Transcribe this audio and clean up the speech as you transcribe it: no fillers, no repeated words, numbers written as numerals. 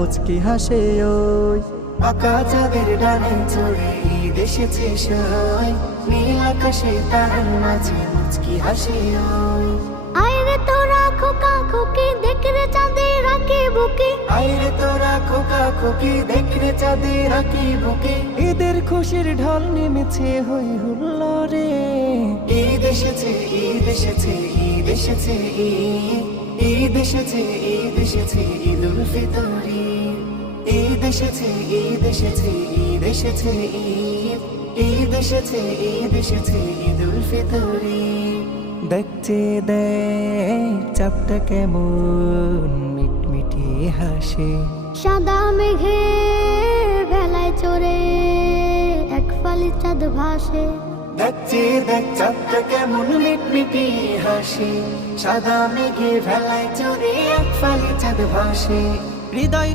মুচকি হাসে ওই। আকা চাঁদের ডানে চড়ে ঈদ এসেছে সই, নীল আকাশে তারার মাঝে মুচকি হাসে ওই। আইরে তোরা খোকা খোকি দেখরে চাঁদে রাখি বুকে, আইরে তোরা খোকা খোকি দেখরে চাঁদের রাখি বুকে। ঈদের খুশির ঢল নেমেছে হই হুল্লোড়ে। ঈদ এসেছে ঈদ এসেছে ঈদ এসেছে ঈদ, ঈদ এসেছে ঈদ এসেছে ঈদ উল ফিতর ঈদ। ঈদ এসেছে ঈদ এসেছে ঈদ এসেছে ঈদ, ঈদ এসেছে ঈদ এসেছে ঈদ উল ফিতর ঈদ। দেখছে দেখ চাপটা কেমন মিটমিটি হাসে। সাদা মেঘে ভেলায় চড়ে এক ফালি চাঁদ ভাসে। দেখছে দেখ চাঁদটা কেমন মিটমিটি হাসে, সাদা মেঘে ভেলায় চড়ে এক ফালি চাঁদ ভাসে। হৃদয়